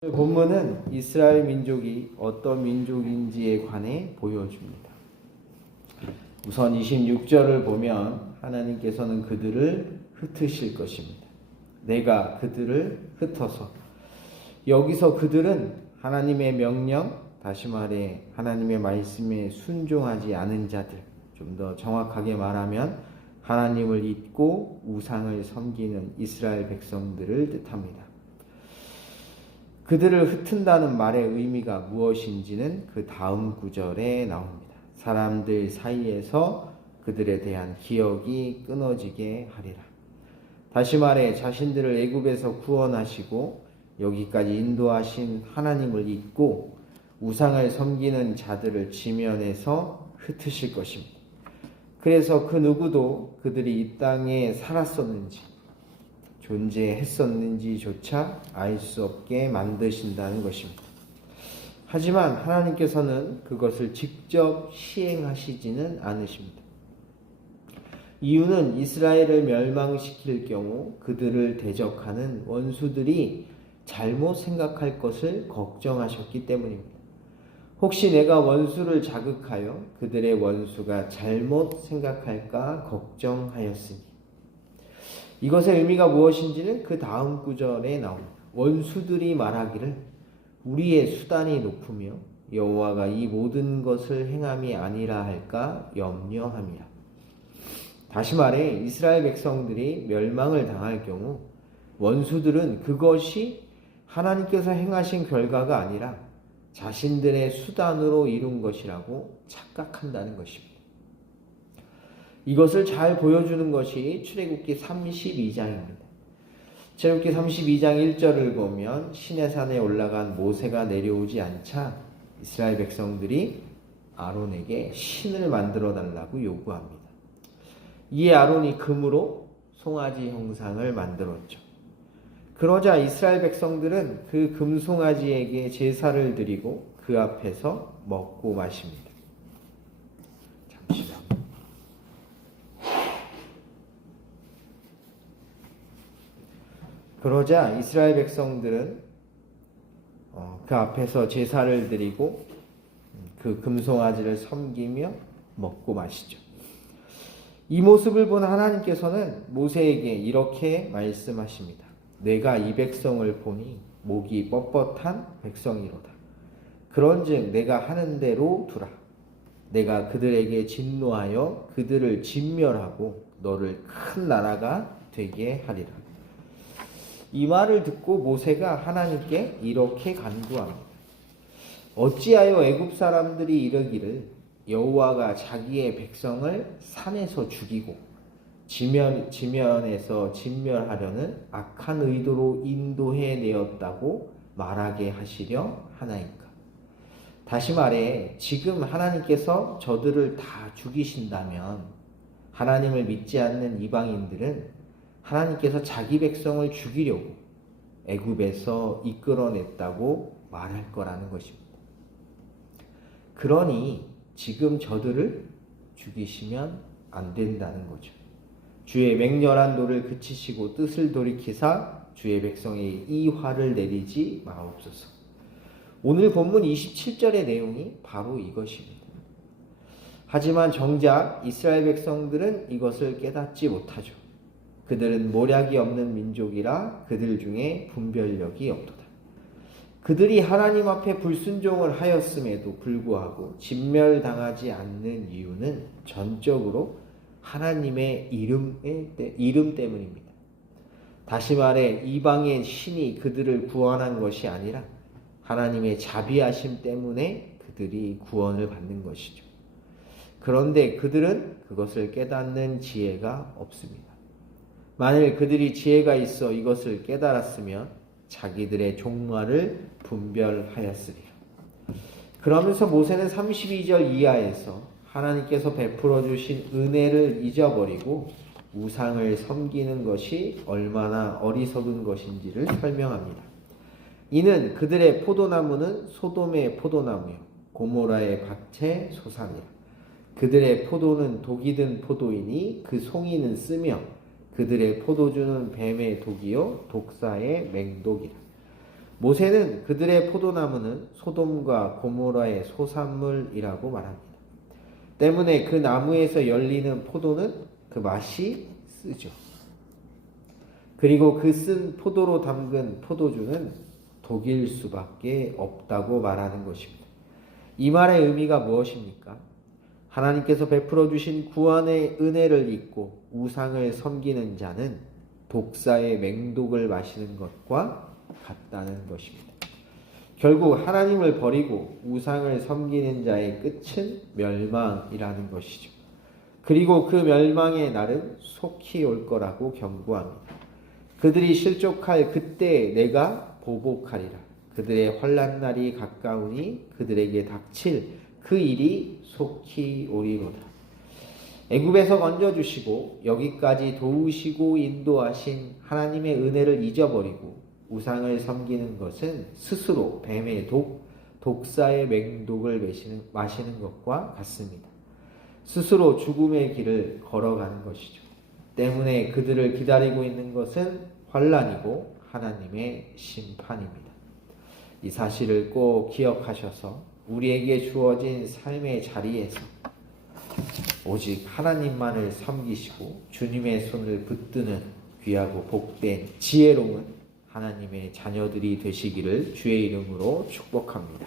본문은 이스라엘 민족이 어떤 민족인지에 관해 보여줍니다. 우선 26절을 보면 하나님께서는 그들을 흩으실 것입니다. 내가 그들을 흩어서, 여기서 그들은 하나님의 명령, 다시 말해 하나님의 말씀에 순종하지 않은 자들, 좀 더 정확하게 말하면 하나님을 잊고 우상을 섬기는 이스라엘 백성들을 뜻합니다. 그들을 흩은다는 말의 의미가 무엇인지는 그 다음 구절에 나옵니다. 사람들 사이에서 그들에 대한 기억이 끊어지게 하리라. 다시 말해 자신들을 애굽에서 구원하시고 여기까지 인도하신 하나님을 잊고 우상을 섬기는 자들을 지면에서 흩으실 것입니다. 그래서 그 누구도 그들이 이 땅에 살았었는지 존재했었는지조차 알 수 없게 만드신다는 것입니다. 하지만 하나님께서는 그것을 직접 시행하시지는 않으십니다. 이유는 이스라엘을 멸망시킬 경우 그들을 대적하는 원수들이 잘못 생각할 것을 걱정하셨기 때문입니다. 혹시 내가 원수를 자극하여 그들의 원수가 잘못 생각할까 걱정하였으니, 이것의 의미가 무엇인지는 그 다음 구절에 나옵니다. 원수들이 말하기를 우리의 수단이 높으며 여호와가 이 모든 것을 행함이 아니라 할까 염려함이라. 다시 말해 이스라엘 백성들이 멸망을 당할 경우 원수들은 그것이 하나님께서 행하신 결과가 아니라 자신들의 수단으로 이룬 것이라고 착각한다는 것입니다. 이것을 잘 보여주는 것이 출애굽기 32장입니다. 출애굽기 32장 1절을 보면 시내산에 올라간 모세가 내려오지 않자 이스라엘 백성들이 아론에게 신을 만들어 달라고 요구합니다. 이에 아론이 금으로 송아지 형상을 만들었죠. 그러자 이스라엘 백성들은 그 금송아지에게 제사를 드리고 그 앞에서 먹고 마십니다. 잠시만요. 그러자 이스라엘 백성들은 그 앞에서 제사를 드리고 그 금송아지를 섬기며 먹고 마시죠. 이 모습을 본 하나님께서는 모세에게 이렇게 말씀하십니다. 내가 이 백성을 보니 목이 뻣뻣한 백성이로다. 그런즉 내가 하는 대로 두라. 내가 그들에게 진노하여 그들을 진멸하고 너를 큰 나라가 되게 하리라. 이 말을 듣고 모세가 하나님께 이렇게 간구합니다. 어찌하여 애굽 사람들이 이르기를 여호와가 자기의 백성을 산에서 죽이고 지면에서 진멸하려는 악한 의도로 인도해 내었다고 말하게 하시려 하나이까. 다시 말해 지금 하나님께서 저들을 다 죽이신다면 하나님을 믿지 않는 이방인들은 하나님께서 자기 백성을 죽이려고 애굽에서 이끌어냈다고 말할 거라는 것입니다. 그러니 지금 저들을 죽이시면 안 된다는 거죠. 주의 맹렬한 노를 그치시고 뜻을 돌이키사 주의 백성에게 이 화를 내리지 마옵소서. 오늘 본문 27절의 내용이 바로 이것입니다. 하지만 정작 이스라엘 백성들은 이것을 깨닫지 못하죠. 그들은 모략이 없는 민족이라 그들 중에 분별력이 없도다. 그들이 하나님 앞에 불순종을 하였음에도 불구하고 진멸당하지 않는 이유는 전적으로 하나님의 이름 때문입니다. 다시 말해 이방의 신이 그들을 구원한 것이 아니라 하나님의 자비하심 때문에 그들이 구원을 받는 것이죠. 그런데 그들은 그것을 깨닫는 지혜가 없습니다. 만일 그들이 지혜가 있어 이것을 깨달았으면 자기들의 종말을 분별하였으리라. 그러면서 모세는 32절 이하에서 하나님께서 베풀어 주신 은혜를 잊어버리고 우상을 섬기는 것이 얼마나 어리석은 것인지를 설명합니다. 이는 그들의 포도나무는 소돔의 포도나무요 고모라의 밭의 소산이라. 그들의 포도는 독이 든 포도이니 그 송이는 쓰며 그들의 포도주는 뱀의 독이요 독사의 맹독이라. 모세는 그들의 포도나무는 소돔과 고모라의 소산물이라고 말합니다. 때문에 그 나무에서 열리는 포도는 그 맛이 쓰죠. 그리고 그 쓴 포도로 담근 포도주는 독일 수밖에 없다고 말하는 것입니다. 이 말의 의미가 무엇입니까? 하나님께서 베풀어 주신 구원의 은혜를 잊고 우상을 섬기는 자는 독사의 맹독을 마시는 것과 같다는 것입니다. 결국 하나님을 버리고 우상을 섬기는 자의 끝은 멸망이라는 것이죠. 그리고 그 멸망의 날은 속히 올 거라고 경고합니다. 그들이 실족할 그때 내가 보복하리라. 그들의 환난 날이 가까우니 그들에게 닥칠 그 일이 속히 오리로다. 애굽에서 건져주시고 여기까지 도우시고 인도하신 하나님의 은혜를 잊어버리고 우상을 섬기는 것은 스스로 뱀의 독사의 맹독을 마시는 것과 같습니다. 스스로 죽음의 길을 걸어가는 것이죠. 때문에 그들을 기다리고 있는 것은 환난이고 하나님의 심판입니다. 이 사실을 꼭 기억하셔서 우리에게 주어진 삶의 자리에서 오직 하나님만을 섬기시고 주님의 손을 붙드는 귀하고 복된 지혜로운 하나님의 자녀들이 되시기를 주의 이름으로 축복합니다.